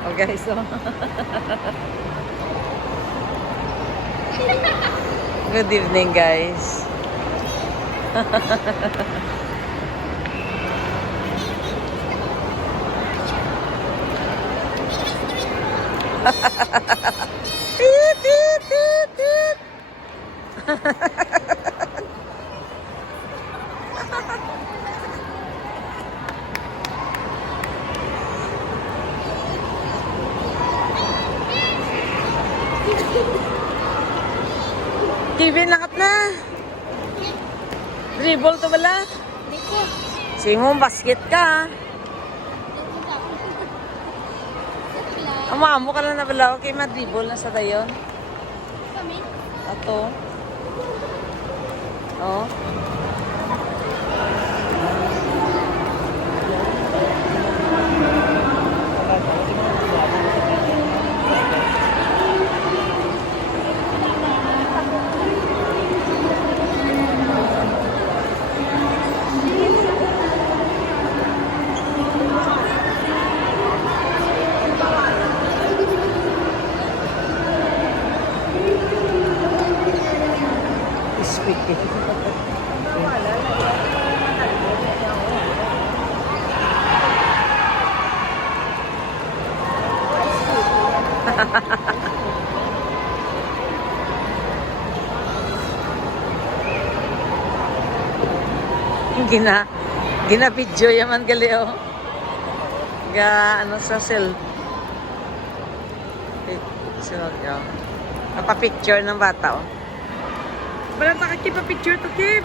Oh guys, oh. Good evening guys. Tit, tit, tit, tit. Kevin, lakat na. Dribble to bala. Singong basket ka. Amamo ka lang na bala. Okay, madribble na sa dayon. Kami? Ato. Oh. Speaking. Gina video yaman galeo. Ga ano sa cell. Sunod yo. Napa-picture ng bata oh. Wala ta pa picture to Kim.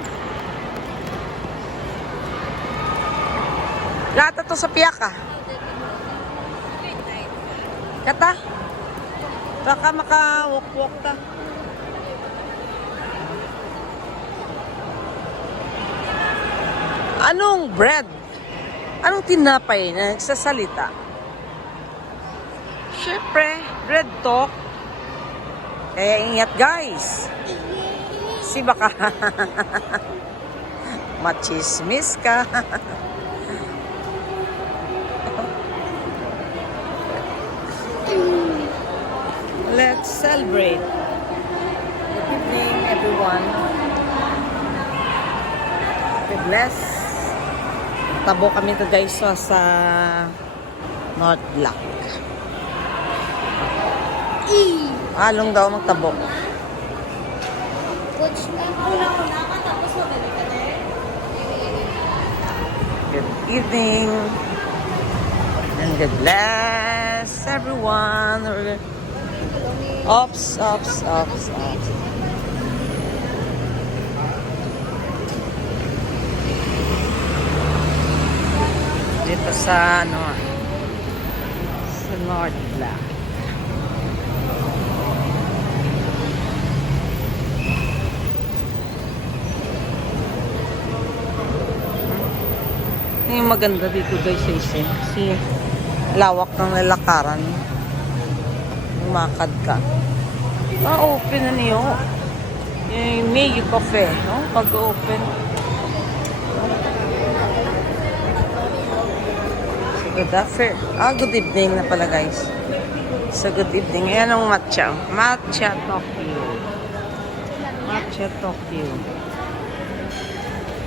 Lata to sa piyaka. Kata? Baka maka-walk-walk ta. Anong bread? Anong tinapay na nagsasalita? Siyempre, bread talk. Kaya ingat guys. Si baka machismis ka. Let's celebrate. Good evening everyone. God bless. Tabo kami to guys sa North Block. Along daw magtabo. Good evening and God bless everyone. Ops. Dito sa sa North Block. Yung maganda dito guys kasi lawak ng lalakaran. Lumakad ka. Open na niyo. Yung Megi Cafe, no? Pag-open. Good afternoon. Good evening na pala guys. So good evening. Ayan ang matcha. Matcha Tokyo. Matcha Tokyo.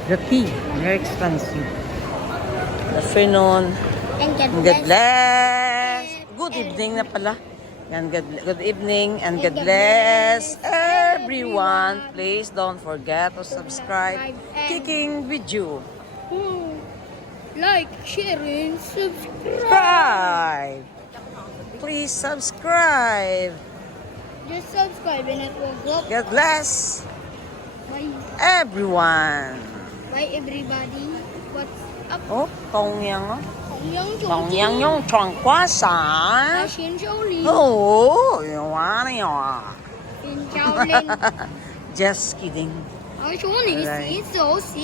The tea, very expensive. Good afternoon. And God bless. Good evening na pala. Yan, good evening and God bless everyone. Please don't forget to subscribe. Kicking with you. Like, share, and subscribe. Subscribe. Please subscribe. Just subscribe and it will go. God bless Bye. everyone. Bye everybody. What's up? Oh, Tongyang. 同样就用闯关伞。新手里 Oh, you want it? 新教练， Just kidding. 我说你洗手洗。